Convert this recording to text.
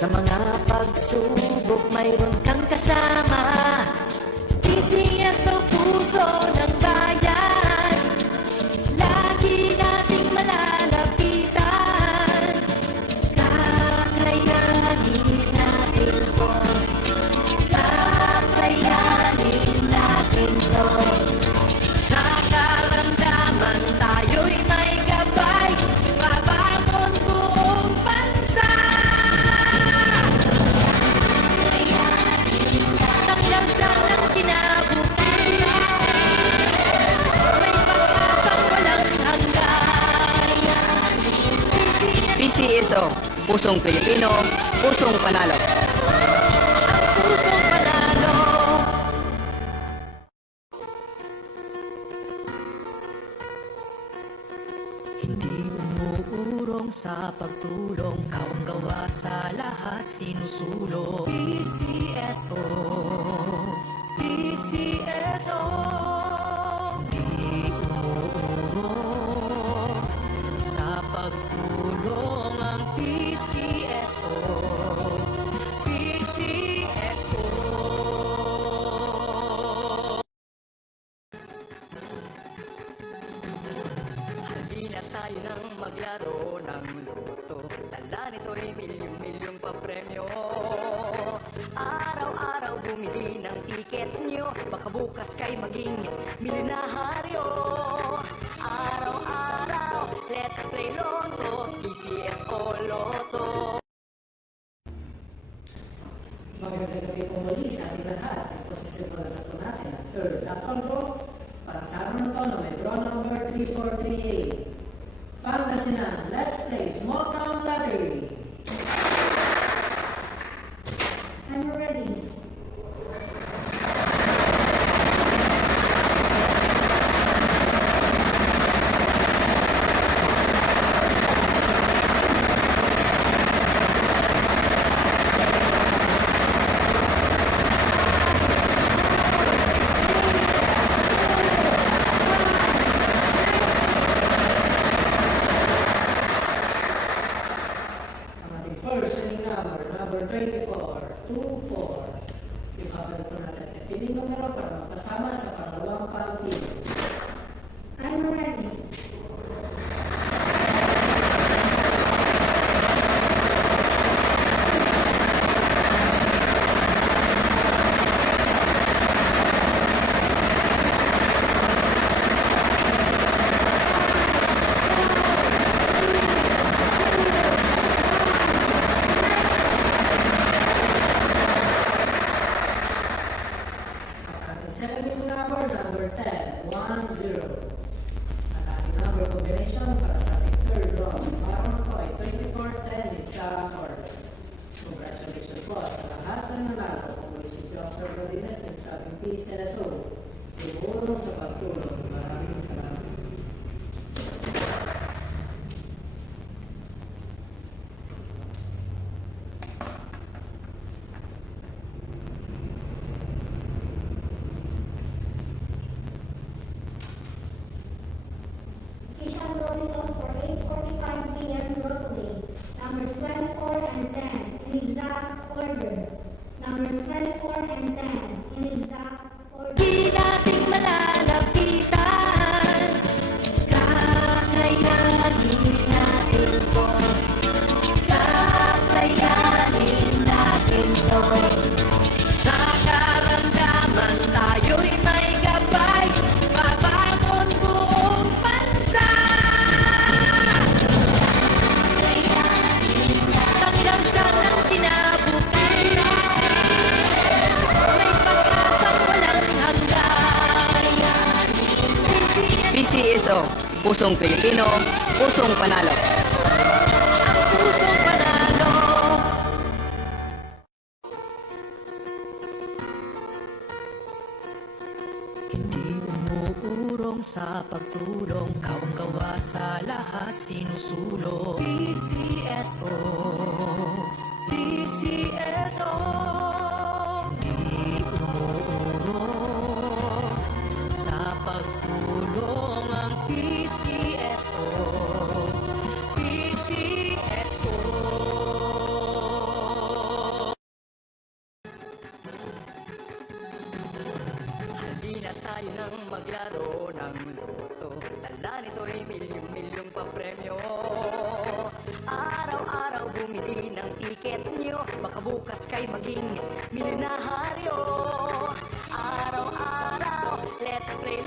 Sa mga pagsubok mayroon kang kasama. PCS o puso ng bayan, lagi nating malalapitan. Kakayanin natin to, kakayanin natin to. Sa karamdaman tayo'y may gabay, babangon buong bansa. Taklansan ng kinabukasan, may pag-asang walang hanggan. PCSO, Pusong Pilipino, Pusong Panalo. Pusong panalo. Hindi umuurong sa pagtulong, kawang gawa sa lahat sinusulong. PCSO, PCSO. Hindi umuurong sa pagtulong ang PCSO, PCSO. Halina tayo nang maglaro ng loto. Dala nito'y milyong-milyong papremyo. Araw-araw bumili ng tiket nyo, baka bukas kay maging milyonaryo. Araw-araw, let's play Lotto, PCSO Lotto. Magandang gabi po muli sa ating lahat. Ito si Silva na ito natin ang third lotto draw para sa araw na ito na may draw number 3438. Pangasinan, let's play small town lottery. I'm ready. Ang ating first winning number, number 24, 24. Ibabalik po natin ang piling numero para mapasama sa pangalawang pangpili. I'm ready. Ang ating second winning number, number 10, 10. Ang ating number combination para sa ating third draw. Para na po ay 2410 sa order. Congratulations po sa lahat ng nanalo. Kung muli si Dr. Godinez sa ating PCSO. Tumulong sa pagtulong. Maraming salamat. Official roll is on for 8:45 p.m. locally. Numbers 24 and 10 in exact order. Numbers 24 and 10 in exact order. Di nating malalapitan. Kakayanin natin to, kakayanin natin to. Sa karamdaman tayo'y may gabay, babangon buong bansa. Taklansan ng kinabukasan, may pag-asang walang hanggan. PCSO, Pusong Pilipino, Pusong Panalo. Pusong panalo. Hindi umuurong sa pagtulong, kawang gawa sa lahat sinusulong. PCSO, PCSO. Hindi umuurong sa pagtulong ang PCSO, PCSO. nang maglaro ng loto. Dala nito'y milyong-milyong papremyo. Araw-araw bumili ng tiket nyo, baka bukas kay maging milyonaryo. Araw-araw, let's play